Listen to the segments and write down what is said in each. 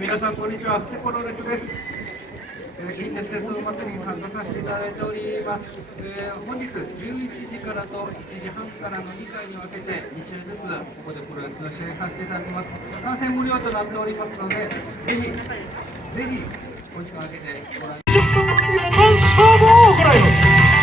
皆さんこんにちは、布施プロレスです。きんてつ鉄道まつりに参加させていただいております。本日11時からと1時半からの2回に分けて2試合ずつここでプロレスの試合させていただきます。観戦無料となっておりますので、ぜひお時間を空けてご覧ください。10分一本勝負を行います。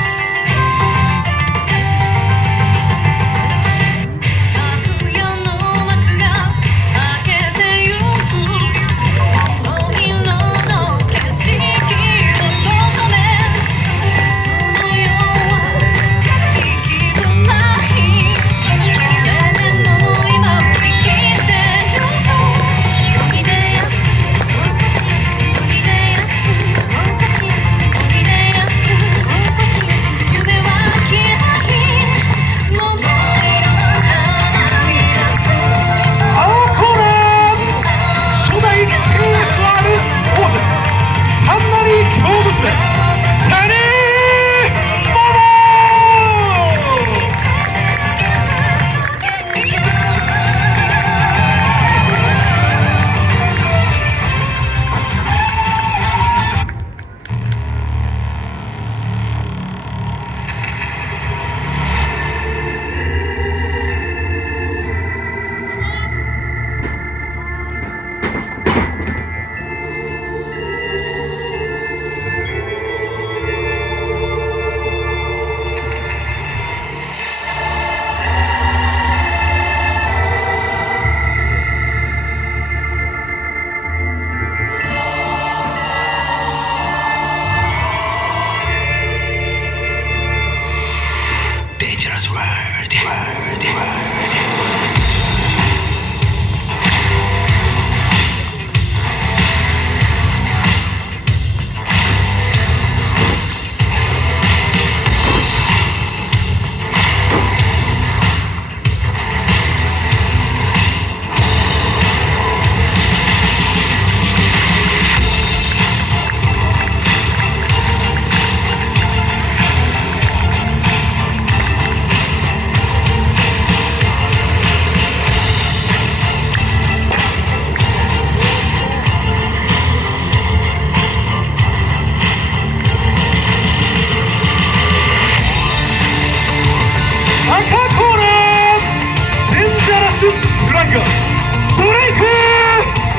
ドレイク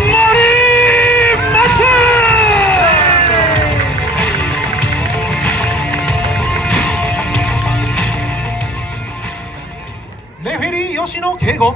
森松。レフェリー吉野圭吾。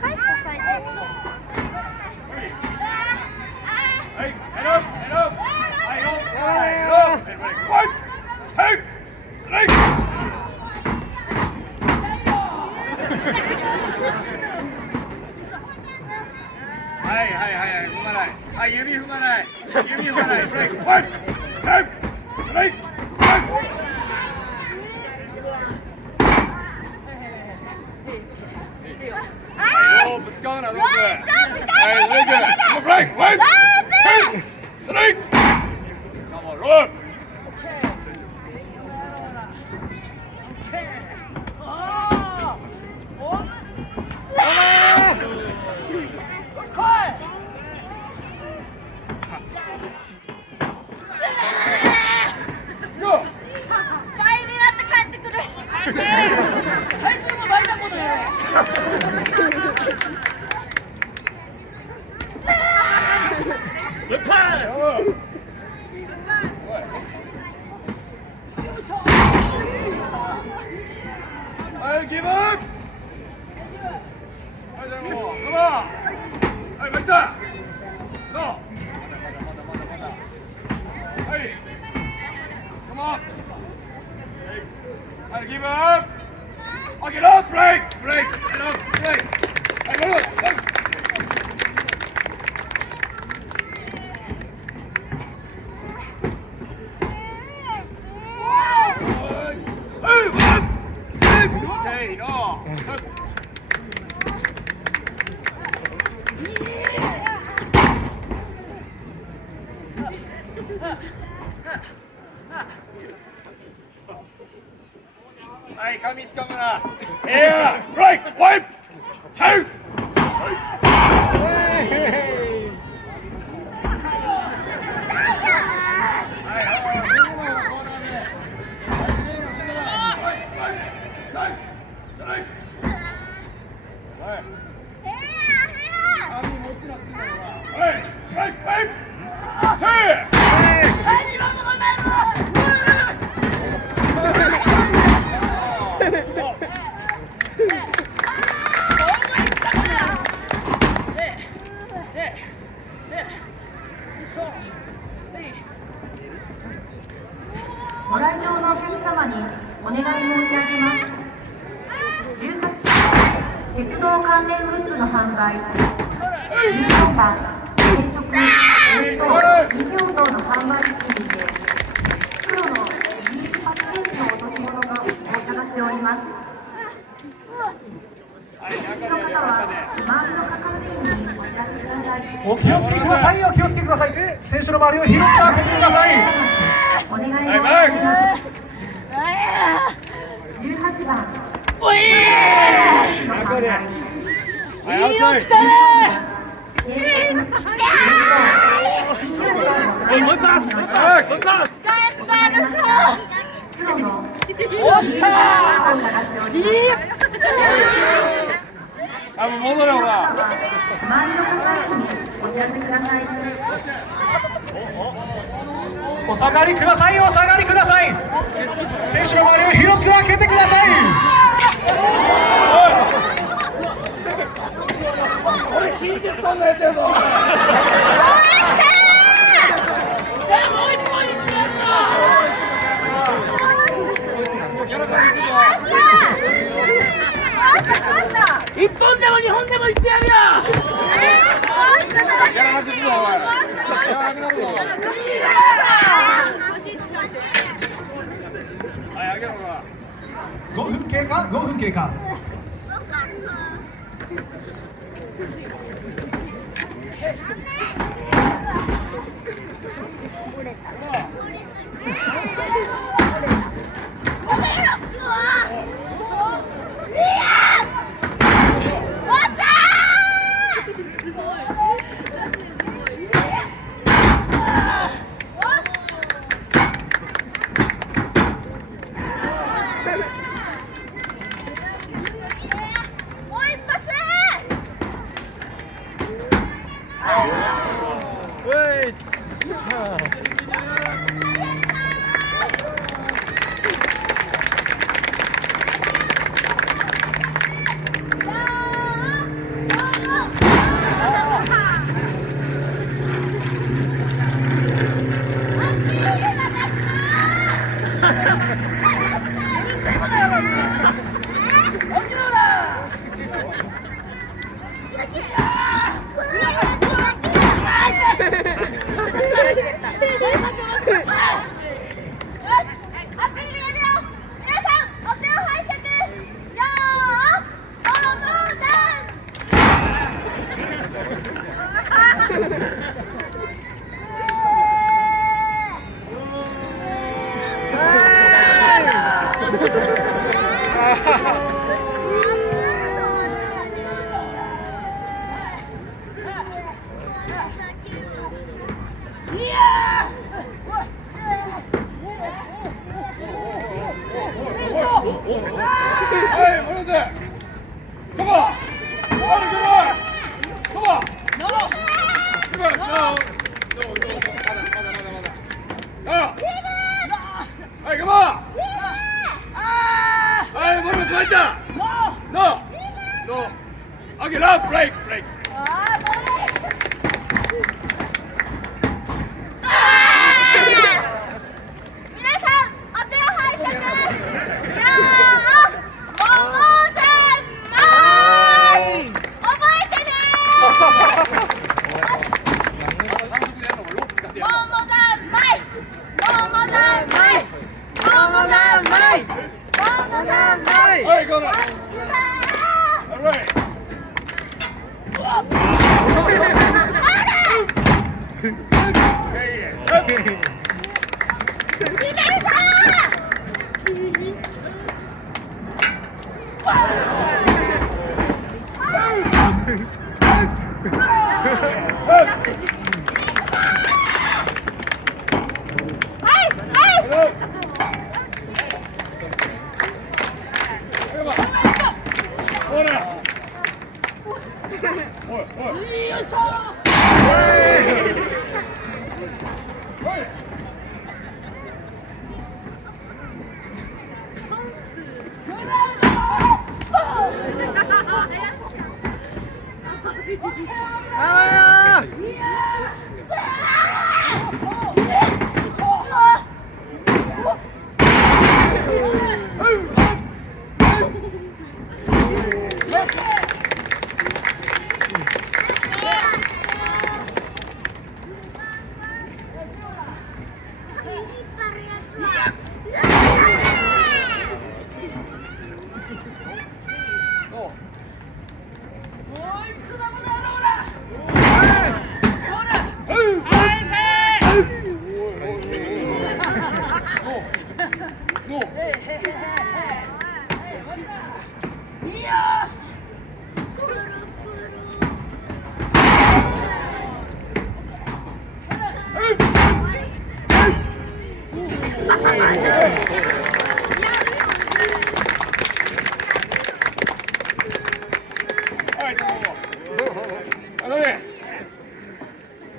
開始されたやつ。はいはいはい、踏まない。はい、指踏まない。指踏まない。ブレイク。ワン、ツー、ストライク。ロープ使うな、ロープ。はい、ブレイク。ブレイク。ワン、ツー、ストライク。カモン、ロープ。はい、ギブアップ。はい、じゃあもう、どうも。はい、参った。どう。はい。どうも。はい、ギブアップ。オッケー、ローブレイク、ブレイク、ローブレイク。はい、ローブ、ローブ。はい、髪つかむな。エア、ブレイク、ワイプ、チャウ。ご来場のお客様にお願い申し上げます。18鉄道関連グッズの販売、14番定食、2票等の販売について、黒のビーフパッケージの落とし物がお探しております。その方は周りの係員にお知らせください。お気をつけくださいよ、気をつけください。選手の周りを広く開けてください。お願い申し上げます。18番。おいー。中で。はい、アウトサイド。もう一発。もう一発。おっしゃー。いい。あ、もう戻れほら。周りの方にお知らせください。お下がりください、お下がりください。選手の周りを広く開けてください。これ近鉄さんのやつやぞ。応援してー。じゃあもう一本いってやるぞ。ギャラからいくぞ。1本でも2本でもいってやるよ。ギャラなくすぞ、お前。ギャラなくなるぞ。はい、あげろか。5分経過、5分経過。No! No! Okay, love, break, break! 皆さんお手を拝借。やーももざんまい覚えてねー。ももざんまいももざんまいももざんまいももざんまい。 Alright, go now! Alright!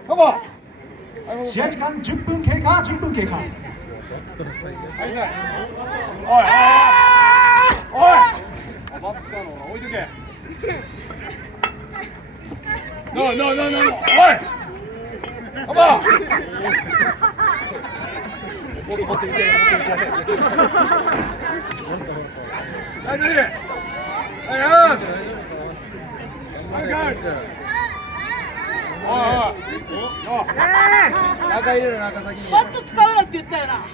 Come on! 試合時間10分経過、10分経過。おいおいバット使うの置いとけ。No, no, no, no, no. おいカモンもっと見てはい、何はい、中入れる中先にバット使うなって言ったよな。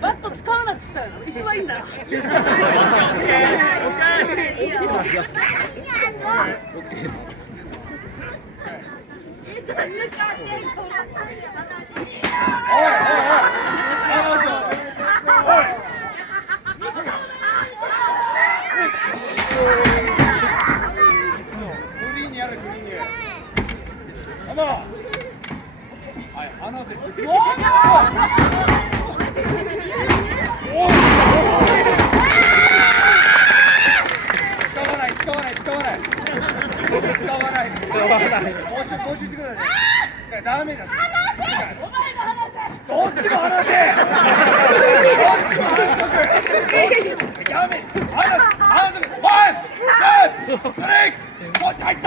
バット使うなって言ったよな。椅子はいいんだよ。クリーンにやるクリーンに。カモン。はい、離せ。使わない。公衆してください。ダメだ。どっちが離せ。やめ。離せ。ワン、ツー、スリー。もう大体。